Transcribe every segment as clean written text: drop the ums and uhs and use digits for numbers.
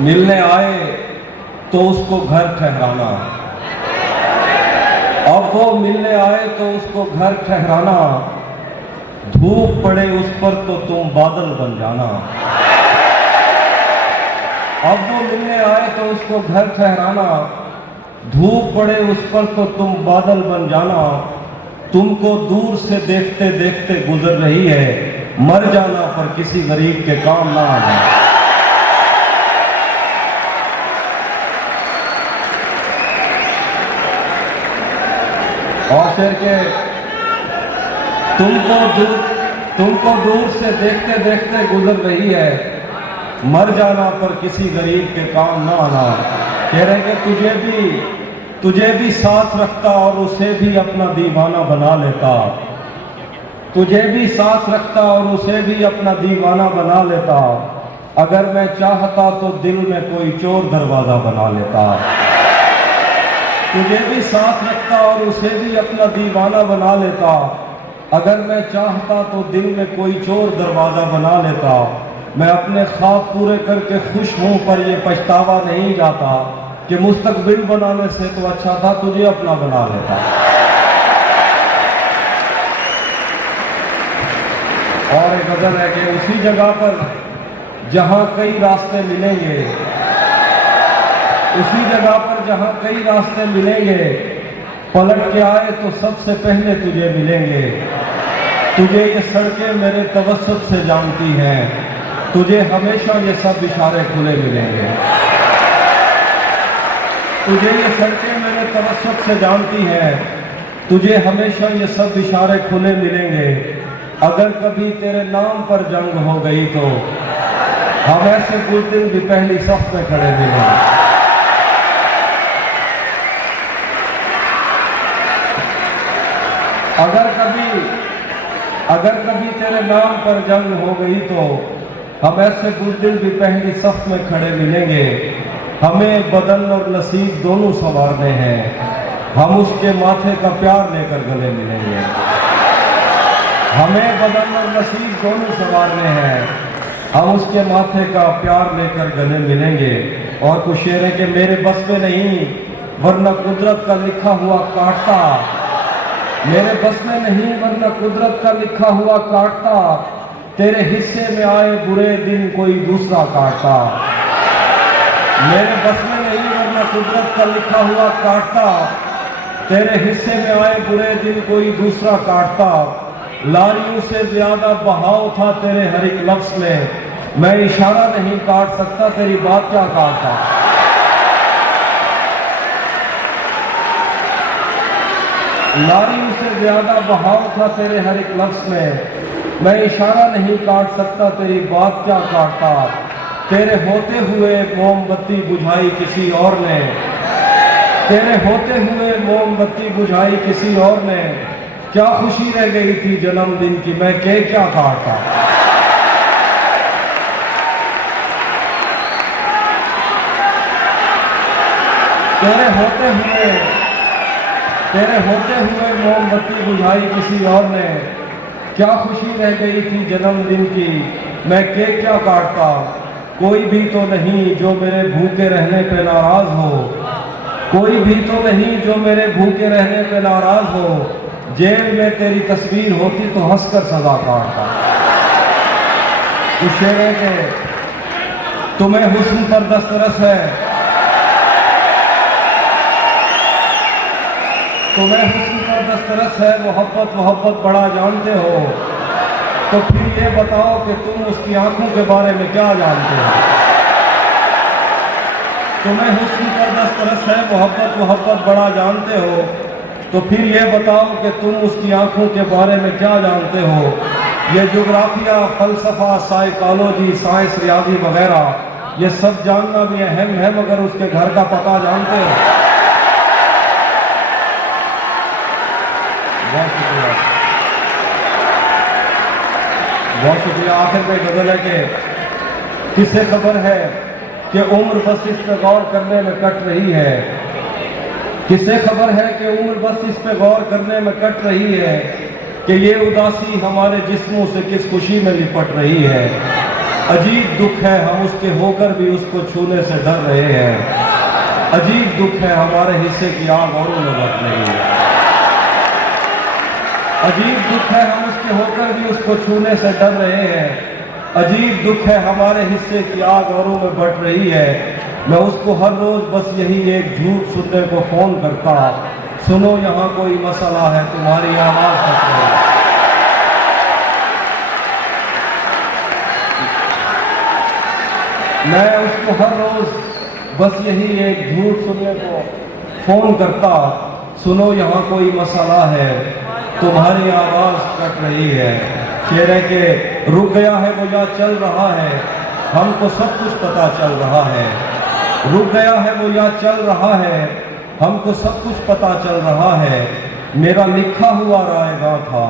मिलने आए तो उसको घर ठहराना। अब वो मिलने आए तो उसको घर ठहराना, धूप पड़े उस पर तो तुम बादल बन जाना। अब वो मिलने आए तो उसको घर ठहराना, धूप पड़े उस पर तो तुम बादल बन जाना। तुमको दूर से देखते देखते गुजर रही है, मर जाना पर किसी गरीब के काम ना आना। और शेर के तुमको दूर से देखते देखते गुजर रही है, मर जाना पर किसी गरीब के काम ना आना। कह रहे कि तुझे भी साथ रखता और उसे भी अपना दीवाना बना लेता। तुझे भी साथ रखता और उसे भी अपना दीवाना बना लेता। अगर मैं चाहता तो दिल में कोई चोर दरवाजा बना लेता। तुझे भी साथ रखता और उसे भी अपना दीवाना बना लेता। अगर मैं चाहता तो दिल में कोई चोर दरवाजा बना लेता। मैं अपने ख्वाब पूरे करके खुश हूं, पर ये पछतावा नहीं जाता कि मुस्तकबिल बनाने से तो अच्छा था तुझे अपना बना लेता। और एक गजल है कि उसी जगह पर जहां कई रास्ते मिलेंगे, उसी जगह पर जहां कई रास्ते मिलेंगे, पलट के आए तो सबसे पहले तुझे मिलेंगे। तुझे ये सड़कें मेरे तवस्सुत से जानती हैं, तुझे हमेशा ये सब इशारे खुले मिलेंगे। तुझे ये सड़कें मेरे तवस्सुत से जानती हैं, तुझे हमेशा ये सब इशारे खुले मिलेंगे। अगर कभी तेरे नाम पर जंग हो गई तो हम ऐसे बुज़दिल भी पहली सफ में खड़े मिलेंगे। अगर कभी तेरे नाम पर जंग हो गई तो हम ऐसे बुज़दिल भी पहली सफ में खड़े मिलेंगे। हमें बदन और नसीब दोनों संवारने हैं, हम उसके माथे का प्यार लेकर गले मिलेंगे। हमें बदन और नसीब दोनों संवारने हैं, हम उसके माथे का प्यार लेकर गले मिलेंगे। और कुछ शेर है कि मेरे बस में नहीं वरना कुदरत का लिखा हुआ काटता। मेरे बस में नहीं वरना कुदरत का लिखा हुआ काटता। तेरे हिस्से में आए बुरे दिन कोई दूसरा काटता। मेरे बस में नहीं वरना कुदरत का लिखा हुआ काटता। तेरे हिस्से में आए बुरे दिन कोई दूसरा काटता। लारियों से ज्यादा बहाव था तेरे हर एक लफ्ज में, मैं इशारा नहीं काट सकता तेरी बात क्या काटता। लारियों से ज्यादा बहाव था तेरे हर एक लफ्ज में, मैं इशारा नहीं काट सकता तेरी बात क्या काटता। तेरे होते हुए मोमबत्ती बुझाई किसी और ने, तेरे होते हुए मोमबत्ती बुझाई किसी और ने। क्या खुशी रह गई थी जन्मदिन की, मैं केक क्या काटता। तेरे होते हुए मोमबत्ती बुझाई किसी और ने। क्या खुशी रह गई थी जन्मदिन की, मैं केक क्या काटता। कोई भी तो नहीं जो मेरे भूखे रहने पे नाराज हो, कोई भी तो नहीं जो मेरे भूखे रहने पे नाराज हो। जेल में तेरी तस्वीर होती तो हंसकर सजा काटता। कुछ शेर है कि तुम्हें हुस्न पर दस्तरस है, तुम्हें हुस्न पर दस्तरस है, मोहब्बत बड़ा जानते हो। तो फिर ये बताओ कि तुम उसकी आंखों के बारे में क्या जानते हो। तुम्हें हुस्न पर दस्तरस है, मोहब्बत बड़ा जानते हो। तो फिर ये बताओ कि तुम उसकी आंखों के बारे में क्या जानते हो। ये जोग्राफिया, फलसफा, साइकोलॉजी, साइंस, रियाजी वगैरह ये सब जानना भी अहम है, मगर उसके घर का पता जानते हो। बहुत शुक्रिया। आखिर में गजल है कि किसे खबर है कि उम्र बस इस पे गौर करने में कट रही है। किसे खबर है कि उम्र बस इस पे गौर करने में कट रही है, कि ये उदासी हमारे जिस्मों से किस खुशी में लिपट रही है। अजीब दुख है हम उसके होकर भी उसको छूने से डर रहे हैं। अजीब दुख है हमारे हिस्से की आग औरों में बढ़ रही है। अजीब दुख है हम उसके होकर भी उसको छूने से डर रहे हैं। अजीब दुख है हमारे हिस्से की आग औरों में बढ़ रही है। मैं उसको हर रोज बस यही एक झूठ सुनने को फोन करता, सुनो यहाँ कोई मसला है, तुम्हारी आवाज तक नहीं। मैं उसको हर रोज बस यही एक झूठ सुनने को फोन करता, सुनो यहाँ कोई मसला है, तुम्हारी आवाज कट रही है। शेर है कि रुक गया है वो या चल रहा है, हमको सब कुछ पता चल रहा है। रुक गया है वो या चल रहा है, हमको सब कुछ पता चल रहा है। मेरा लिखा हुआ रायगा था,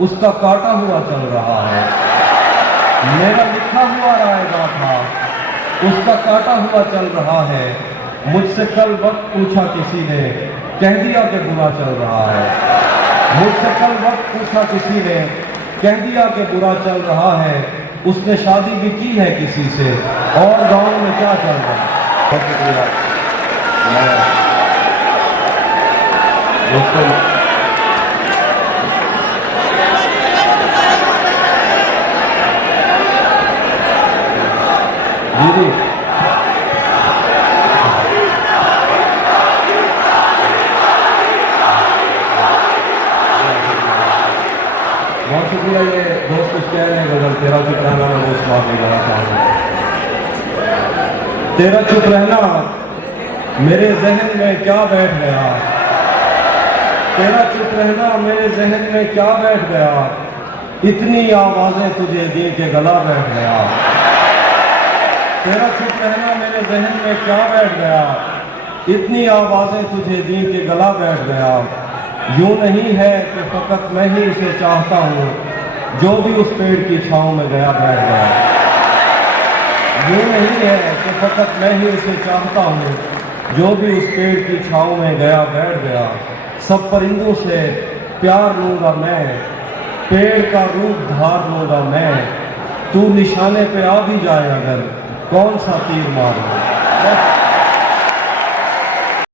उसका काटा हुआ चल रहा है। मेरा लिखा हुआ रायगा था, उसका काटा हुआ चल रहा है। मुझसे कल वक्त पूछा किसी ने, कह दिया कि बुरा चल रहा है। मुझसे कल वक्त पूछा किसी ने, कह दिया कि बुरा चल रहा है। उसने शादी भी की है किसी से, और गांव में क्या चल रहा है। बहुत शुक्रिया दोस्तों। जी बहुत शुक्रिया। ये दोस्त कुछ कह रहे हैं गजल, तेरा चुप रहना, मैं वो स्वाद नहीं लेना चाहूँगा। तेरा चुप रहना मेरे जहन में क्या बैठ गया, तेरा चुप रहना मेरे जहन में क्या बैठ गया। इतनी आवाजें तुझे दी के गला बैठ गया। तेरा चुप रहना मेरे जहन में क्या बैठ गया, इतनी आवाजें तुझे दी के गला बैठ गया। यूं नहीं है कि फकत मैं ही उसे चाहता हूँ, जो भी उस पेड़ की छाँव में गया बैठ गया। यूं नहीं है कि फकत मैं ही उसे चाहता हूँ, जो भी उस पेड़ की छाँव में गया बैठ गया। सब परिंदों से प्यार लूँगा मैं, पेड़ का रूप धार लूँगा मैं। तू निशाने पे आ भी जाए अगर, कौन सा तीर मारूं।